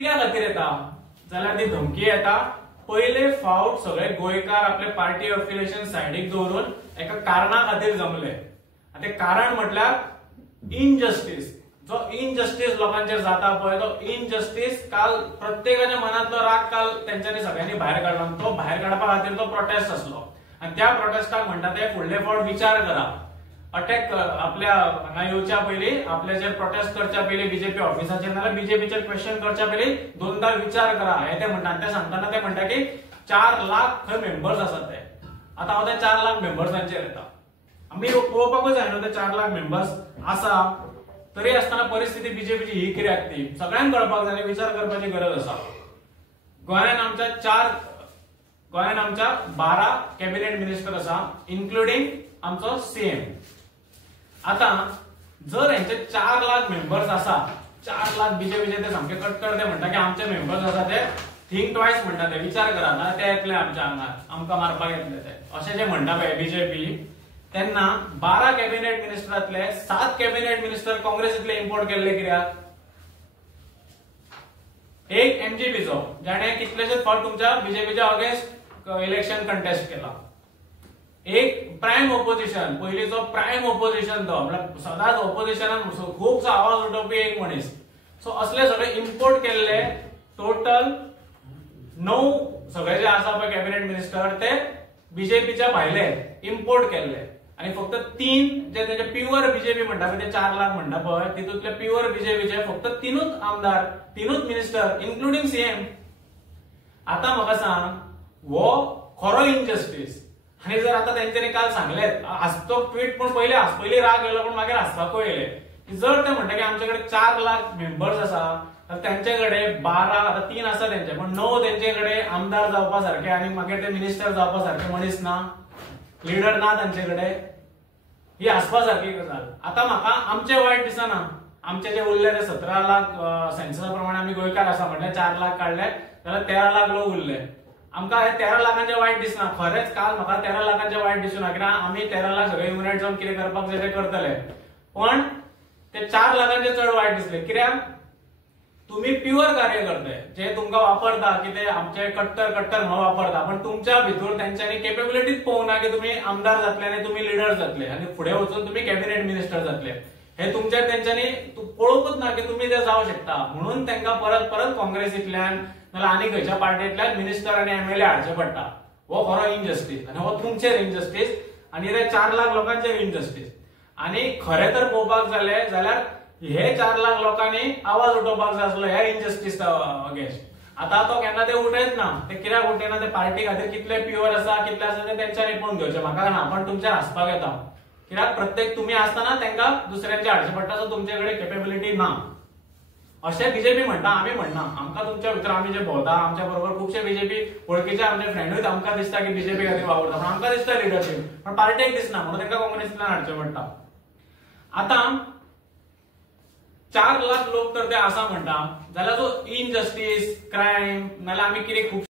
कित्या खातीर येता जाल्यार ती धमकी येता पहिले फावट सगळे गोंयकार आपले पार्टी अफिलिएशन सायडीक दवरून एका कारणा खातीर जमले। ते कारण म्हटल्यार इनजस्टिस। जो इनजस्टिस लोकांचेर जाता पळय तो इनजस्टिस काल प्रत्येकाच्या मनातलो राग काल तेंच्यांनी सगळ्यांनी भायर काडला। तो भायर काडपा खातीर तो प्रोटेस्ट आसलो आणि त्या प्रोटेस्टाक म्हणटा ते फुडले फावट विचार करा। अटॅक आपल्या हांगा येवच्या पयलीं आपल्याचेर प्रोटेस्ट करच्या पयलीं बीजेपी ऑफिसाचेर नाल्यार बीजेपीचेर क्वेश्चन करच्या पयलीं दोनदा विचार करा हे ते म्हणटा। ते सांगताना ते म्हणटा की 4 लाख थंय मेंबर्स आसात ते। आता हांव ते 4 लाख मेंबर्सांचेर येता। आमी पळोवपाकूच जाय न्हू ते 4 लाख मेंबर्स आसा तरी आसतना परिस्थिती बीजेपीची ही कित्याक ती सगळ्यांक कळपाक जाय, विचार करपाची गरज आसा। गोंयांत आमच्या 12 कॅबिनेट मिनिस्टर आसा इन्क्लुडिंग आमचो सीएम। आता जर यांचे 4 लाख मेंबर्स आसा 4 लाख बीजेपीचे ते सामके कटकट ते म्हणटा की आमचे मेंबर्स आसा ते थिंक ट्वाइस म्हणटा ते विचार करा ना ते येतले आमच्या हांगार आमकां मारपाक येतले ते अशें जे म्हणटा पळय बीजेपी तेन्ना 12 कॅबिनेट मिनिस्टरांतले 7 कॅबिनेट मिनिस्टर काँग्रेसीतले इम्पोर्ट केल्ले कित्याक? एक एमजीपीचो जाणे कितलेशेच फावट तुमच्या बीजेपीच्या अगेन्स्ट इलेक्शन कंटेस्ट केला। एक प्राइम ऑपोजिशन पयलींचो प्राइम ऑपोजिशन तो म्हणजे सदांच ऑपोजिशनान खूबसो आवाज उठोवपी एक मनीस। सो असले सगळे इम्पोर्ट केल्ले टोटल 9 सगळे जे आसा पळय कॅबिनेट मिनिस्टर ते बीजेपीच्या भायले इम्पोर्ट केल्ले आणि फक्त 3 जे तेजे प्युअर बीजेपी म्हणटा पळय ते 4 लाख म्हणटा पळय तितूंतले प्युअर बीजेपीचे फक्त 3च आमदार 3च मिनिस्टर इन्क्लुडिंग सीएम। आता म्हाका सांग हो खरो इनजस्टिस। आणि जर आता त्यांच्यानी काल सांगले हसतो ट्वीट पण पहिले राग येलो पण मागीर हसपाकूय येले जर ते म्हणटा की आमच्याकडे 4 लाख मेंबर्स आसा तर त्यांच्याकडे 12 आता 3 आसा त्यांचे पण 9 त्यांच्याकडे आमदार जावपा सारखे आणि मागीर ते मिनिस्टर जावपा सारखे मनीस ना लीडर ना त्यांच्याकडे ही हसपा सारखी गजाल। आता म्हाका आमचे वायट दिसना आमचे जे उरले ते 17 लाख सेन्ससा प्रमाणे आमी गोंयकार आसा म्हटल्यार 4 लाख काढले जाल्यार 13 लाख लोक उरले। आमकां हे 13 लाखांचे वायट दिसना खरेंच काल म्हाका 13 लाखांचे वायट दिसना कित्याक आमी 13 लाख सगळे युनायट जावन कितें करपाक जाय ते करतले पण ते 4 लाखांचे चड वायट दिसले कित्याक तुम्ही प्युअर कार्यकर्ते जे तुमकां वापरता की ते आमचे कट्टर म्हणून वापरता पण तुमच्या भितर त्यांच्यानी केपेबिलिटीच पळोवना की तुम्ही आमदार जातले आनी तुम्ही लिडर जातले आणि फुडें वचून तुम्ही कॅबिनेट मिनिस्टर जातले हे तुमचेर तेंच्यांनी पळोवपूच ना की तुम्ही ते जावं शकता म्हणून तांकां परत काँग्रेसींतल्यान नाल्यार आनी खंयच्या पार्टींतल्यान मिनिस्टर आनी एमएलए हाडचे पडटा। हो खरो इनजस्टीस आणि हो तुमचेर इनजस्टीस आणि ते 4 लाख लोकांचेर इनजस्टीस। आणि खरें तर पळोवपाक जाले जाल्यार हे 4 लाख लोकांनी आवाज उठोवपाक जाय आसलो ह्या इनजस्टीस अगेन्स्ट। आता तो केन्ना ते उठयत ना ते कित्याक उठयना ते पार्टी खातीर कितले प्युअर आसा कितले आसा ते तेंच्यांनी पळोवन घेवचें म्हाका ना पण तुमचेर हसपाक येता कित्याक प्रत्येक तुमी आसतना तांकां दुसऱ्यांचे हाडचे पडटा सो तुमचे कडेन केपेबिलिटी ना अशें बीजेपी म्हणटा आमी म्हणना। आमकां तुमच्या भितर आमी जे भोंवता आमच्या बरोबर खुबशे बीजेपी वळखीचे आमचे फ्रेंडूय आमकां दिसता की बीजेपी खातीर वावरता पण आमकां दिसता लिडरशीप पण पार्टीक दिसना म्हणून तांकां काँग्रेसींतल्यान हाडचें पडटा। आता 4 लाख लोक तर ते आसा म्हणटा जाल्यार जो इनजस्टीस क्रायम नाल्यार आमी कितें खूब